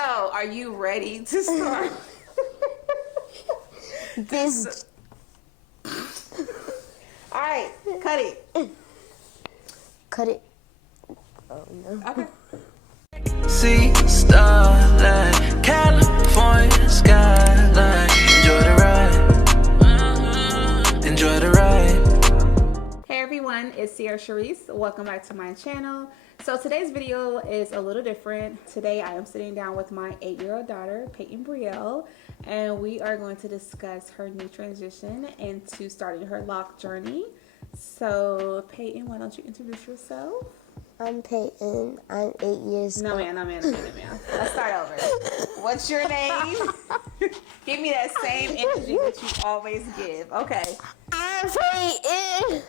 So, are you ready to start? This. All right, cut it. Cut it. Oh no. Okay. See starlight, California skyline. Enjoy the ride. Enjoy the ride. Hey everyone, it's Sierra Sharice. Welcome back to my channel. So today's video is a little different. Today I am sitting down with my 8-year-old daughter, Peyton Brielle, and we are going to discuss her new transition into starting her lock journey. So Peyton, why don't you introduce yourself? I'm Peyton. I'm 8 years No old. man. Let's start over. What's your name? Give me that same energy that you always give. Okay. I'm Peyton.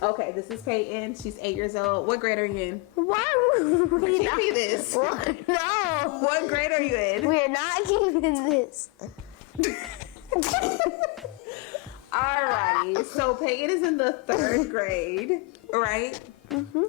Okay, this is Peyton. She's 8 years old. What grade are you in? Why would we Keep not? me this. What? No. What grade are you in? We're not keeping this. Alrighty, so Peyton is in the 3rd grade, right? Mm-hmm.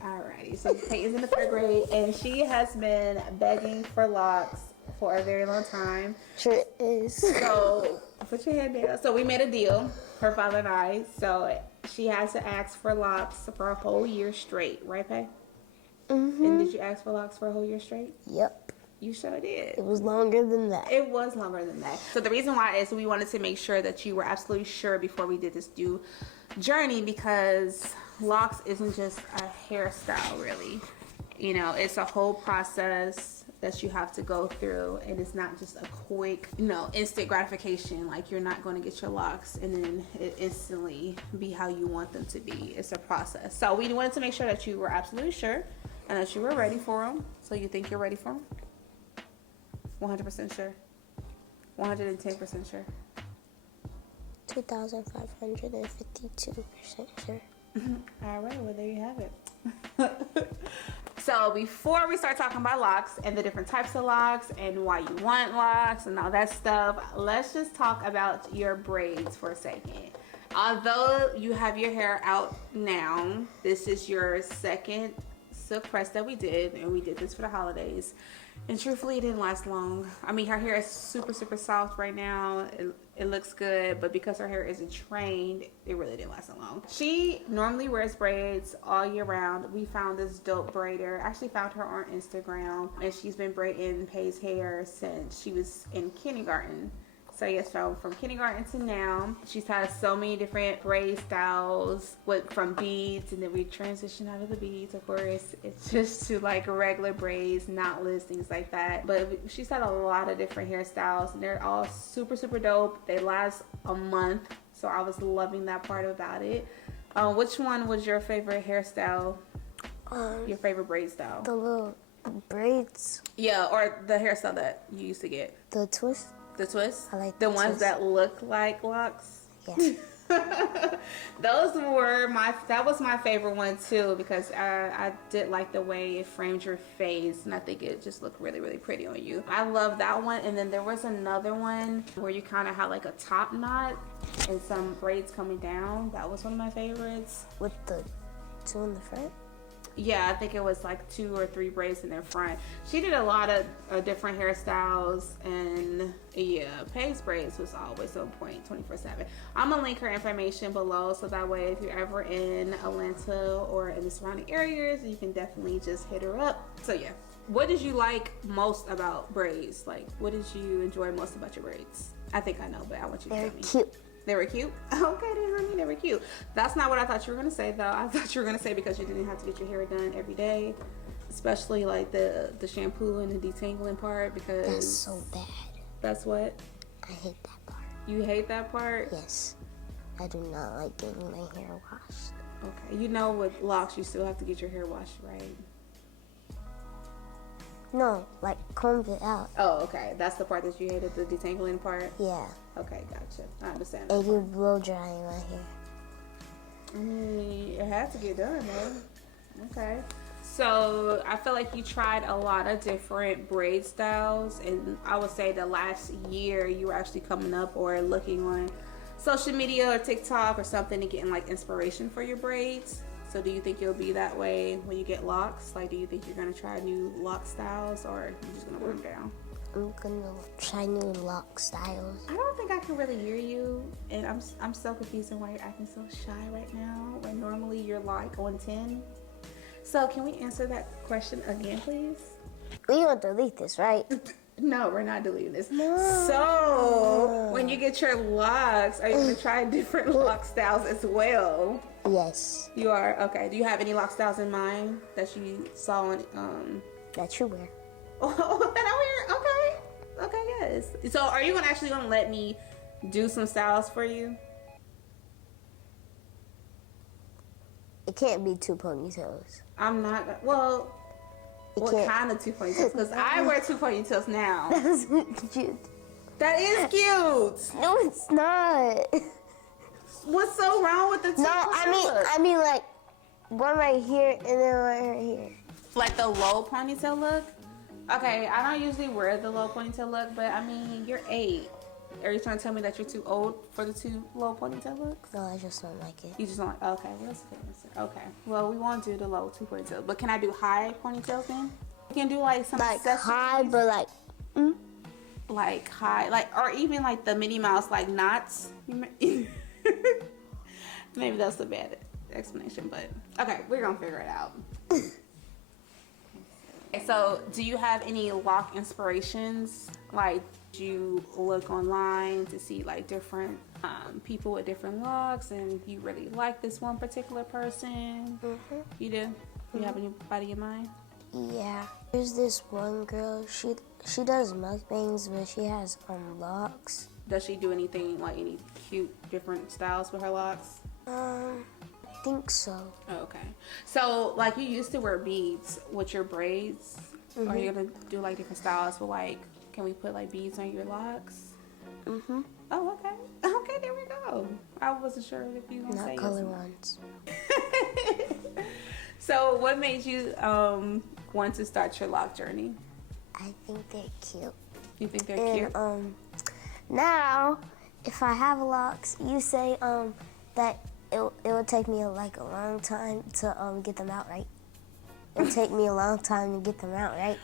Alrighty, so Peyton's in the 3rd grade, and she has been begging for locks for a very long time. Sure is. So, put your hand down. So we made a deal, her father and I, so she has to ask for locks for a whole year straight, right, Pey? Mm-hmm. And did you ask for locks for a whole year straight? Yep. You sure did. It was longer than that. It was longer than that. So the reason why is we wanted to make sure that you were absolutely sure before we did this new journey, because locks isn't just a hairstyle, really. You know, it's a whole process that you have to go through, and it's not just a quick, instant gratification. Like, you're not going to get your locks and then it instantly be how you want them to be. It's a process. So we wanted to make sure that you were absolutely sure and that you were ready for them. So you think you're ready for them? 100% sure. 110% sure. 2,552% sure. All right, well, there you have it. So before we start talking about locks and the different types of locks and why you want locks and all that stuff, let's just talk about your braids for a second. Although you have your hair out now, this is your 2nd silk press that we did, and we did this for the holidays. And truthfully, it didn't last long. I mean, her hair is super soft right now. It looks good, but because her hair isn't trained, it really didn't last that long. She normally wears braids all year round. We found this dope braider. I actually found her on Instagram, and she's been braiding Pay's hair since she was in kindergarten. So yes, from kindergarten to now, she's had so many different braid styles, from beads, and then we transitioned out of the beads, of course. It's just to like regular braids, knotless, things like that. But she's had a lot of different hairstyles, and they're all super dope. They last a month, so I was loving that part about it. Which one was your favorite hairstyle? Your favorite braid style? The little braids. Yeah, or the hairstyle that you used to get. The twist. The twist? I like the the ones twist. that look like locks. Yeah. That was my favorite one too, because I did like the way it framed your face, and I think it just looked really pretty on you. I love that one. And then there was another one where you kind of had like a top knot and some braids coming down. That was one of my favorites. With the 2 in the front? Yeah, I think it was like 2 or 3 braids in their front. She did a lot of different hairstyles, and yeah, Pay's braids was always on point 24/7. I'm gonna link her information below, so that way if you're ever in Atlanta or in the surrounding areas, you can definitely just hit her up. So yeah, what did you like most about braids? Like, what did you enjoy most about your braids? I think I know, but I want you to They're tell me. cute. They were cute? Okay then, honey, they were cute. That's not what I thought you were gonna say though. I thought you were gonna say because you didn't have to get your hair done every day, especially like the shampoo and the detangling part, because That's so bad. That's what? I hate that part. You hate that part? Yes. I do not like getting my hair washed. Okay. You know, with locks, you still have to get your hair washed, right? No, like comb it out. Oh, okay. That's the part that you hated, the detangling part? Yeah. Okay, gotcha. I understand. And you blow drying my hair. I mean, it had to get done, though. Okay. So I feel like you tried a lot of different braid styles, and I would say the last year you were actually coming up or looking on social media or TikTok or something and getting like inspiration for your braids. So do you think you'll be that way when you get locks? Like, do you think you're gonna try new lock styles, or you're just gonna wear them down? I'm gonna try new lock styles. I don't think I can really hear you, and I'm so confused on why you're acting so shy right now. When normally you're like on 10. So can we answer that question again, please? We gonna delete this, right? No, we're not deleting this. No. So when you get your locks, are you gonna try different lock styles as well? Yes. You are? Okay. Do you have any lock styles in mind that you saw on That you wear. Oh, that I wear? Okay. Okay, yes. So are you actually gonna let me do some styles for you? It can't be 2 ponytails. I'm not, well, what can't. kind of 2 ponytails? Because I wear 2 ponytails now. That's cute. That is cute. No, it's not. What's so wrong with the 2 No, ponytails? I mean like one right here and then one right here. Like the low ponytail look? Okay, I don't usually wear the low ponytail look, but I mean, you're 8. Are you trying to tell me that you're too old for the 2 low ponytail looks? No, I just don't like it. You just don't like, okay, well, that's a good answer. Okay, well, we won't do the low 2 ponytails, but can I do high ponytails then? You can do like some Like accessories. high, but like, Like high, like, or even like the Minnie Mouse, like knots. Maybe that's a bad explanation, but okay, we're gonna figure it out. Okay, so do you have any lock inspirations? Like, do you look online to see like different people with different locks, and you really like this one particular person? You do? You have anybody in mind? yeah. There's this one girl. She does mukbangs, but she has locks. Does she do anything like any cute different styles with her locks? I think so. Oh, okay. So, like, you used to wear beads with your braids. Are you gonna do like different styles? But like, can we put like beads on your locks? Mm-hmm. Oh, okay. Okay, there we go. I wasn't sure if you were gonna say Not color yes. ones. So, what made you want to start your lock journey? I think they're cute. You think they're And cute? now, if I have locks, you say that it will take me a long time to get them out, right? It'll take me a long time to get them out, right?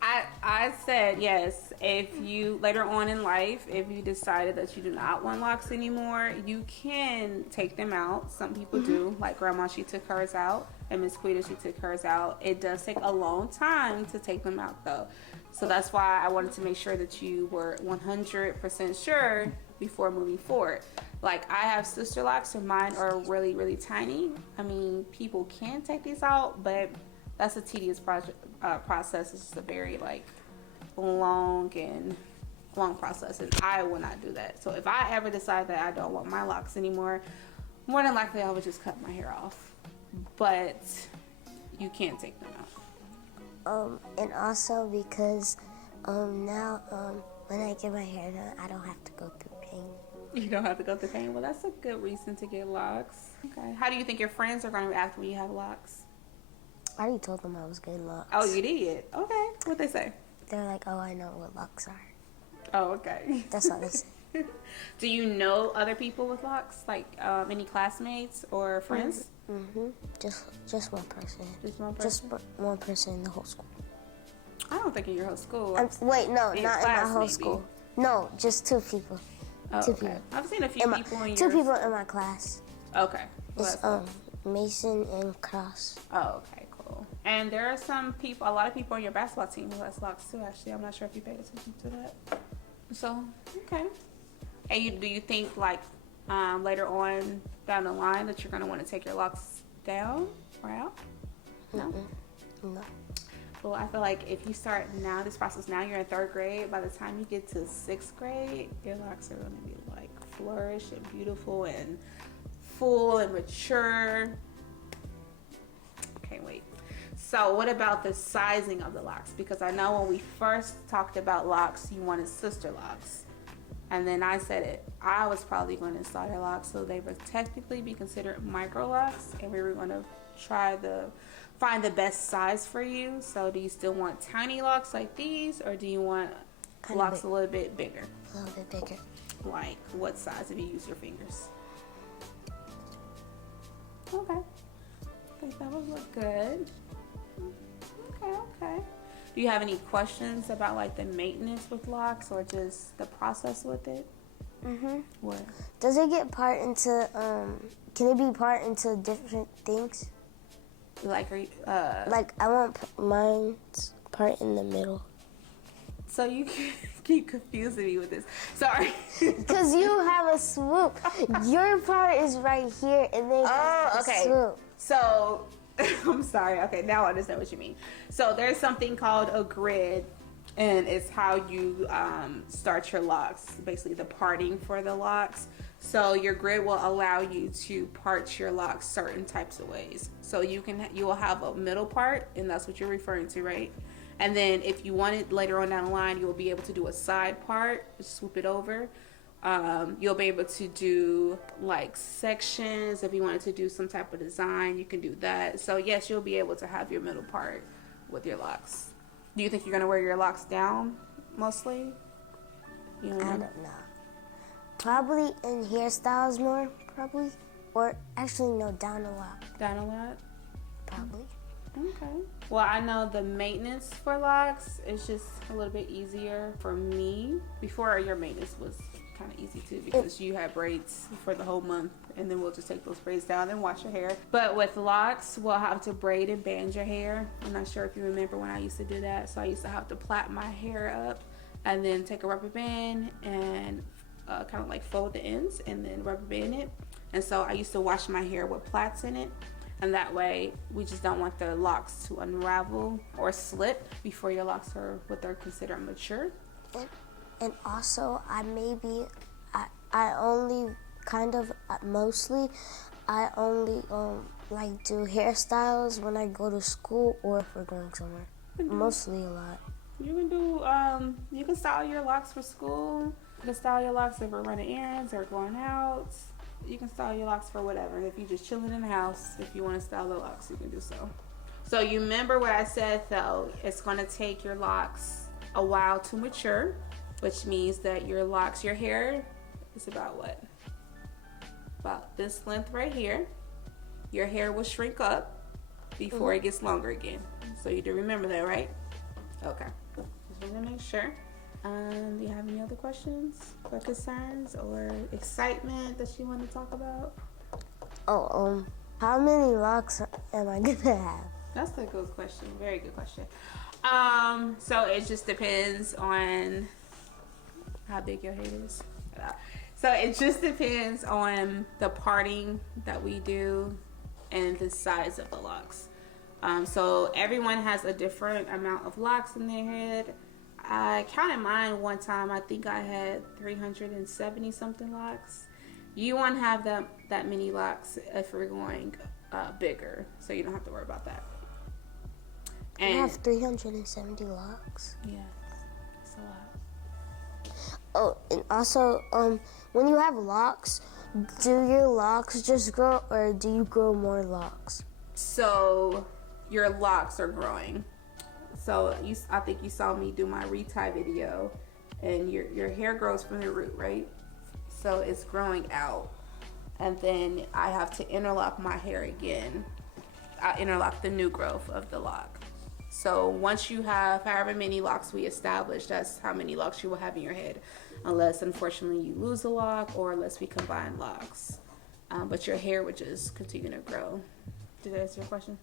I said yes. If you later on in life, if you decided that you do not want locks anymore, you can take them out. Some people do, like Grandma, she took hers out, and Miss Quita, she took hers out. It does take a long time to take them out, though. So that's why I wanted to make sure that you were 100% sure before moving forward. Like, I have sister locks, and mine are really, really tiny. I mean, people can take these out, but that's a tedious process. It's just a very long process, and I will not do that. So if I ever decide that I don't want my locks anymore, more than likely I would just cut my hair off. But you can't take them out. And also because now when I get my hair done, I don't have to go through pain. You don't have to go through pain. Well, that's a good reason to get locks. Okay. How do you think your friends are going to react when you have locks? I already told them I was getting locks. Oh, you did? Okay. What'd they say? They're like, oh, I know what locks are. Oh, okay. That's all they say. Do you know other people with locks? Like any classmates or friends? Just one person. Just one person? Just one person in the whole school. I don't think in your whole school. Wait, no, In not in class, my whole maybe. school. No, just 2 people. Oh, 2 okay. people. I've seen a few people in your... 2 people in my class. Okay. Well, It's that's- Mason and Cross. Oh, okay, cool. And there are a lot of people on your basketball team who has locks too, actually. I'm not sure if you paid attention to that. So, okay. And do you think, later on down the line that you're going to want to take your locks down or out? No? No. Well, I feel like if you start now, this process now, you're in 3rd grade. By the time you get to 6th grade, your locks are going to be, flourish and beautiful and full and mature. Can't wait. So what about the sizing of the locks? Because I know when we first talked about locks, you wanted sister locks. And then I said I was probably going to solder locks, so they would technically be considered micro locks, and we were going to try find the best size for you. So do you still want tiny locks like these, or do you want locks a little bit bigger? A little bit bigger. Like what size if you use your fingers? Okay. I think that would look good. Okay. Do you have any questions about like the maintenance with locks or just the process with it? What? Does it get part into, can it be part into different things? Like, Like, I want mine's part in the middle. so you keep confusing me with this. Sorry. Because you have a swoop. Your part is right here, and then Okay. swoop. So, I'm sorry. Okay, now I understand what you mean. So there's something called a grid, and it's how you start your locks, basically the parting for the locks. So your grid will allow you to part your locks certain types of ways. So you will have a middle part, and that's what you're referring to, right? And then if you want it later on down the line, you'll be able to do a side part, swoop it over. You'll be able to do like sections. If you wanted to do some type of design, you can do that. So yes, you'll be able to have your middle part with your locks. Do you think you're gonna wear your locks down mostly? You I don't know. Probably in hairstyles more, probably. Or actually, no, down a lot. Down a lot? Probably. Okay. Well, I know the maintenance for locks is just a little bit easier for me. Before, your maintenance was kind of easy too because you had braids for the whole month, and then we'll just take those braids down and wash your hair. But with locks, we'll have to braid and band your hair. I'm not sure if you remember when I used to do that. So I used to have to plait my hair up and then take a rubber band and kind of like fold the ends and then rubber band it. And so I used to wash my hair with plaits in it. And that way, we just don't want the locks to unravel or slip before your locks are what they're considered mature. And also, I only kind of, mostly, I only like do hairstyles when I go to school or if we're going somewhere. Mostly a lot. You can do, you can style your locks for school. You can style your locks if we're running errands or going out. You can style your locks for whatever. If you're just chilling in the house, if you want to style the locks, you can do so. So you remember what I said though, it's going to take your locks a while to mature, which means that your locks, your hair is about what? About this length right here. Your hair will shrink up before it gets longer again. So you do remember that, right? Okay. Just want to make sure. Do you have any other questions or concerns or excitement that you want to talk about? How many locks am I gonna have? That's a good question. Very good question. So it just depends on how big your head is. So it just depends on the parting that we do and the size of the locks. So everyone has a different amount of locks in their head. I counted mine one time. I think I had 370 something locks. You won't have that many locks if we're going bigger, so you don't have to worry about that. And I have 370 locks. yeah, that's a lot. Oh, and also, when you have locks, do your locks just grow, or do you grow more locks? So your locks are growing. So I think you saw me do my retie video, and your hair grows from the root, right? So it's growing out, and then I have to interlock my hair again. I interlock the new growth of the lock. So once you have however many locks we established, that's how many locks you will have in your head, unless unfortunately you lose a lock or unless we combine locks. But your hair would just continue to grow. Did that answer your question?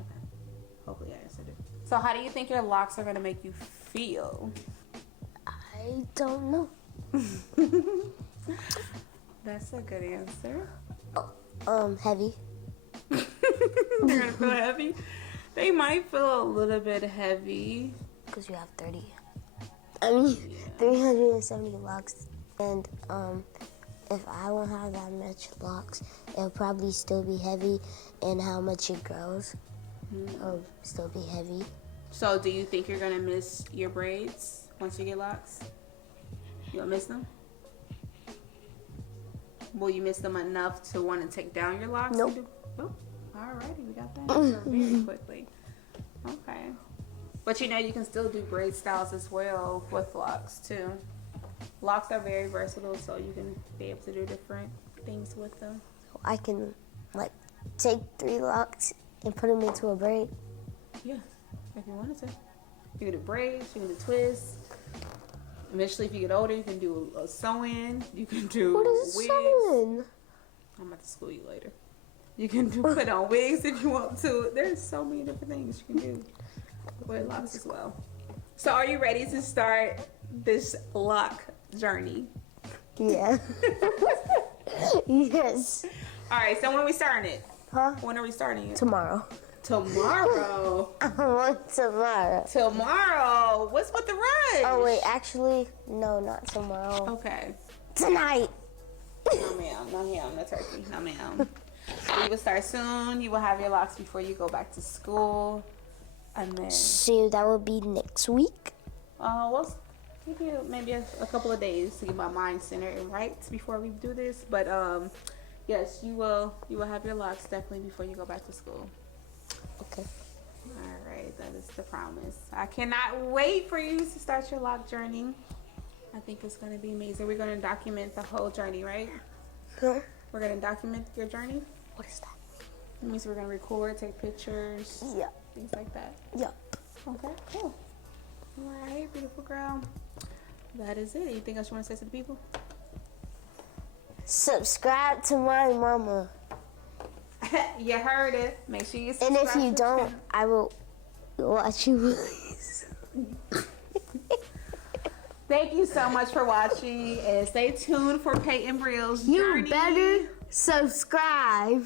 Okay. Hopefully I answered it. So how do you think your locks are going to make you feel? I don't know. That's a good answer. Heavy. They're going to feel heavy? They might feel a little bit heavy. Because you have 30. I mean, 370 locks. And if I won't have that much locks, it'll probably still be heavy. And how much it grows, it'll still be heavy. So do you think you're going to miss your braids once you get locks? You'll miss them? Will you miss them enough to want to take down your locks? Nope. Oh, alrighty, we got that answer very quickly. Okay. But you know, you can still do braid styles as well with locks too. Locks are very versatile, so you can be able to do different things with them. I can, like, take 3 locks and put them into a braid? Yeah, if you wanted to. You can do braids, you can do twists. Eventually, if you get older, you can do a sew-in. You can do What is wigs. sewing? I'm about to school you later. You can put on wigs if you want to. There's so many different things you can do with locks as well. So are you ready to start this lock journey? Yeah. Yes. All right, so when are we starting it? Huh? When are we starting it? Tomorrow. Tomorrow. I want tomorrow. Tomorrow. What's with the rush? Oh, wait, actually, no, not tomorrow. Okay. Tonight. No, ma'am. No, ma'am. No turkey. No, ma'am. So you will start soon. You will have your locks before you go back to school. And then, So that will be next week. we'll give you maybe a couple of days to get my mind centered and right before we do this. But, yes, you will have your locks definitely before you go back to school. Okay. All right, that is the promise. I cannot wait for you to start your lock journey. I think it's going to be amazing. We're going to document the whole journey, right? Huh? We're going to document your journey. What is that? It means we're going to record, take pictures, Yeah. things like that. Yeah. Okay, cool. All right, beautiful girl. That is it. Anything else you want to say to the people? Subscribe to my mama. You heard it. Make sure you And subscribe. if you to the don't, channel. I will watch you lose. Thank you so much for watching, and stay tuned for Peyton Brill's You journey. better subscribe.